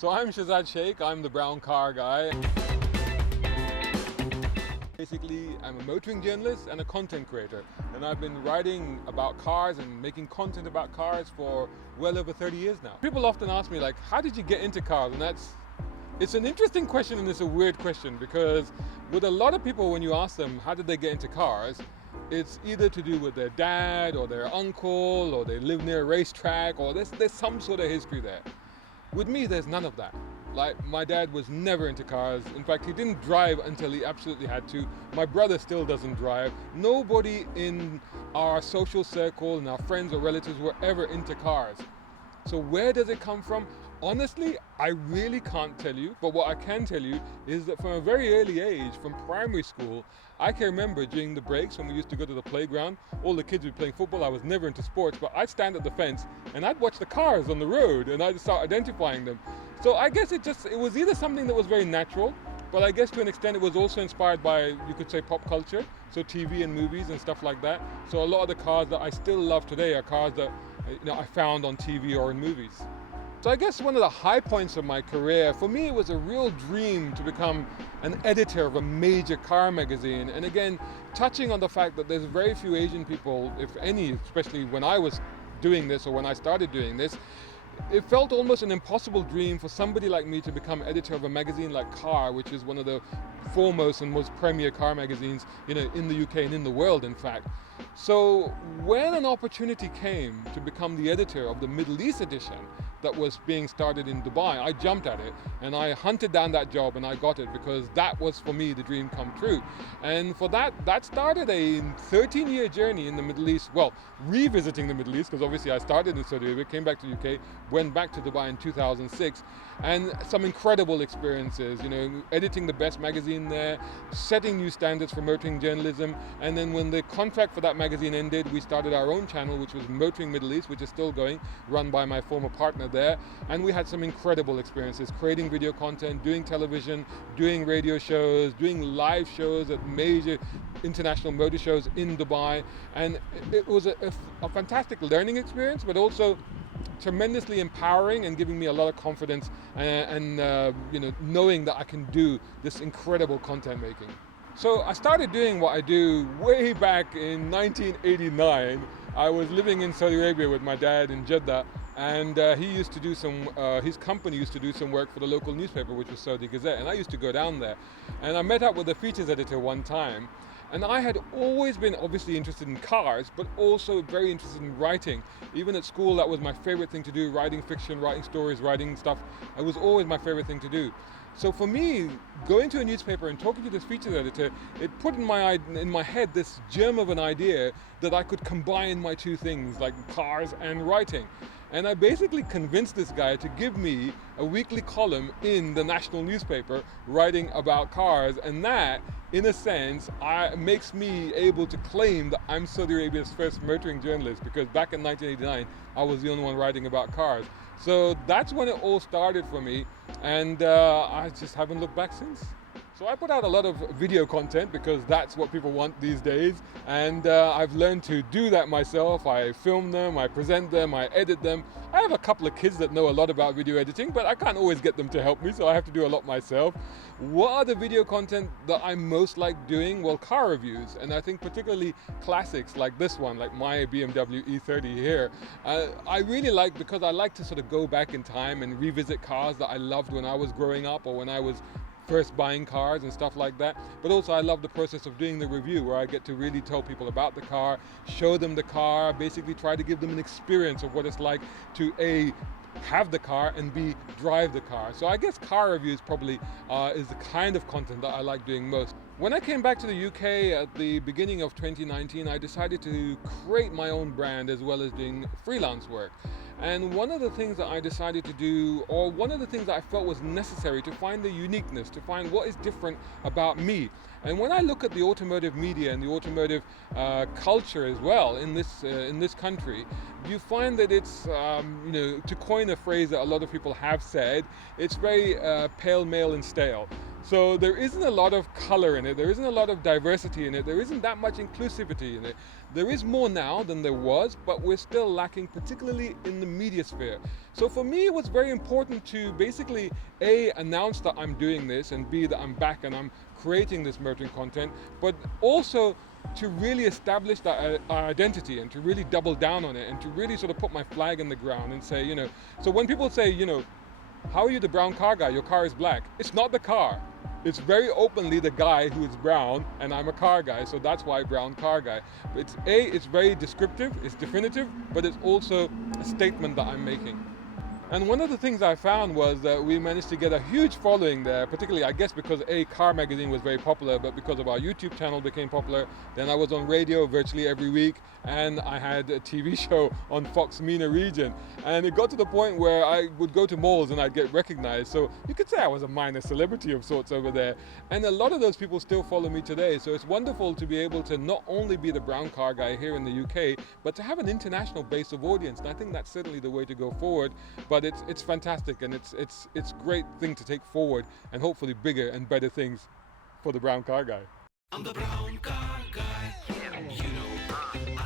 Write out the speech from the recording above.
So I'm Shazad Sheikh, I'm the brown car guy. Basically, I'm a motoring journalist and a content creator, and I've been writing about cars and making content about cars for well over 30 years now. People often ask me, like, how did you get into cars? And it's an interesting question, and it's a weird question, because with a lot of people, when you ask them how did they get into cars, it's either to do with their dad or their uncle, or they live near a racetrack, or there's some sort of history there. With me, there's none of that. Like, my dad was never into cars. In fact, he didn't drive until he absolutely had to. My brother still doesn't drive. Nobody in our social circle and our friends or relatives were ever into cars. So where does it come from? Honestly, I really can't tell you, but what I can tell you is that from a very early age, from primary school, I can remember during the breaks when we used to go to the playground, all the kids would be playing football. I was never into sports, but I'd stand at the fence and I'd watch the cars on the road and I'd start identifying them. So I guess it was either something that was very natural, but I guess to an extent it was also inspired by, you could say, pop culture, so TV and movies and stuff like that. So a lot of the cars that I still love today are cars that I found on TV or in movies. So I guess one of the high points of my career, for me, it was a real dream to become an editor of a major car magazine. And again, touching on the fact that there's very few Asian people, if any, especially when I was doing this or when I started doing this, it felt almost an impossible dream for somebody like me to become editor of a magazine like Car, which is one of the foremost and most premier car magazines, in the UK and in the world, in fact. So when an opportunity came to become the editor of the Middle East edition that was being started in Dubai, I jumped at it and I hunted down that job and I got it, because that was for me the dream come true. And for that started a 13-year journey in the Middle East, well, revisiting the Middle East, because obviously I started in Saudi Arabia, came back to the UK, went back to Dubai in 2006, and some incredible experiences, editing the best magazine there, setting new standards for motoring journalism. And then when the contract for that magazine ended, we started our own channel, which was Motoring Middle East, which is still going, run by my former partner there. And we had some incredible experiences creating video content, doing television, doing radio shows, doing live shows at major international motor shows in Dubai. And it was a fantastic learning experience, but also tremendously empowering and giving me a lot of confidence and knowing that I can do this incredible content making. So I started doing what I do way back in 1989. I was living in Saudi Arabia with my dad in Jeddah, and he used to do his company used to do some work for the local newspaper, which was Saudi Gazette, and I used to go down there. And I met up with the features editor one time, and I had always been obviously interested in cars, but also very interested in writing. Even at school, that was my favorite thing to do, writing fiction, writing stories, writing stuff. It was always my favorite thing to do. So for me, going to a newspaper and talking to this features editor, it put in my head this germ of an idea that I could combine my two things, like cars and writing. And I basically convinced this guy to give me a weekly column in the national newspaper writing about cars, and that, in a sense, makes me able to claim that I'm Saudi Arabia's first motoring journalist, because back in 1989, I was the only one writing about cars. So that's when it all started for me, and I just haven't looked back since. So I put out a lot of video content because that's what people want these days, and I've learned to do that myself. I film them, I present them, I edit them. I have a couple of kids that know a lot about video editing, but I can't always get them to help me, so I have to do a lot myself. What are the video content that I most like doing? Well, car reviews, and I think particularly classics like this one, like my BMW E30 here. I really like, because I like to sort of go back in time and revisit cars that I loved when I was growing up or when I was first buying cars and stuff like that. But also I love the process of doing the review, where I get to really tell people about the car, show them the car, basically try to give them an experience of what it's like to A, have the car, and B, drive the car. So I guess car reviews probably is the kind of content that I like doing most. When I came back to the UK at the beginning of 2019, I decided to create my own brand as well as doing freelance work. And one of the things that I decided to do, or one of the things that I felt was necessary to find the uniqueness, to find what is different about me. And when I look at the automotive media and the automotive culture as well in this country, you find that it's, to coin a phrase that a lot of people have said, it's very pale, male and stale. So there isn't a lot of color in it, there isn't a lot of diversity in it, there isn't that much inclusivity in it. There is more now than there was, but we're still lacking, particularly in the media sphere. So for me, it was very important to basically A, announce that I'm doing this, and B, that I'm back and I'm creating this motoring content, but also to really establish that our identity and to really double down on it and to really sort of put my flag in the ground and say, so when people say, how are you the brown car guy? Your car is black. It's not the car. It's very openly the guy who is brown, and I'm a car guy, so that's why brown car guy. It's very descriptive, it's definitive, but it's also a statement that I'm making. And one of the things I found was that we managed to get a huge following there, particularly I guess because Car Magazine was very popular, but because of our YouTube channel became popular. Then I was on radio virtually every week, and I had a TV show on Fox MENA region. And it got to the point where I would go to malls and I'd get recognized. So you could say I was a minor celebrity of sorts over there. And a lot of those people still follow me today. So it's wonderful to be able to not only be the brown car guy here in the UK, but to have an international base of audience. And I think that's certainly the way to go forward. But it's fantastic, and it's a great thing to take forward, and hopefully bigger and better things for the brown car guy. I'm the brown car guy. You know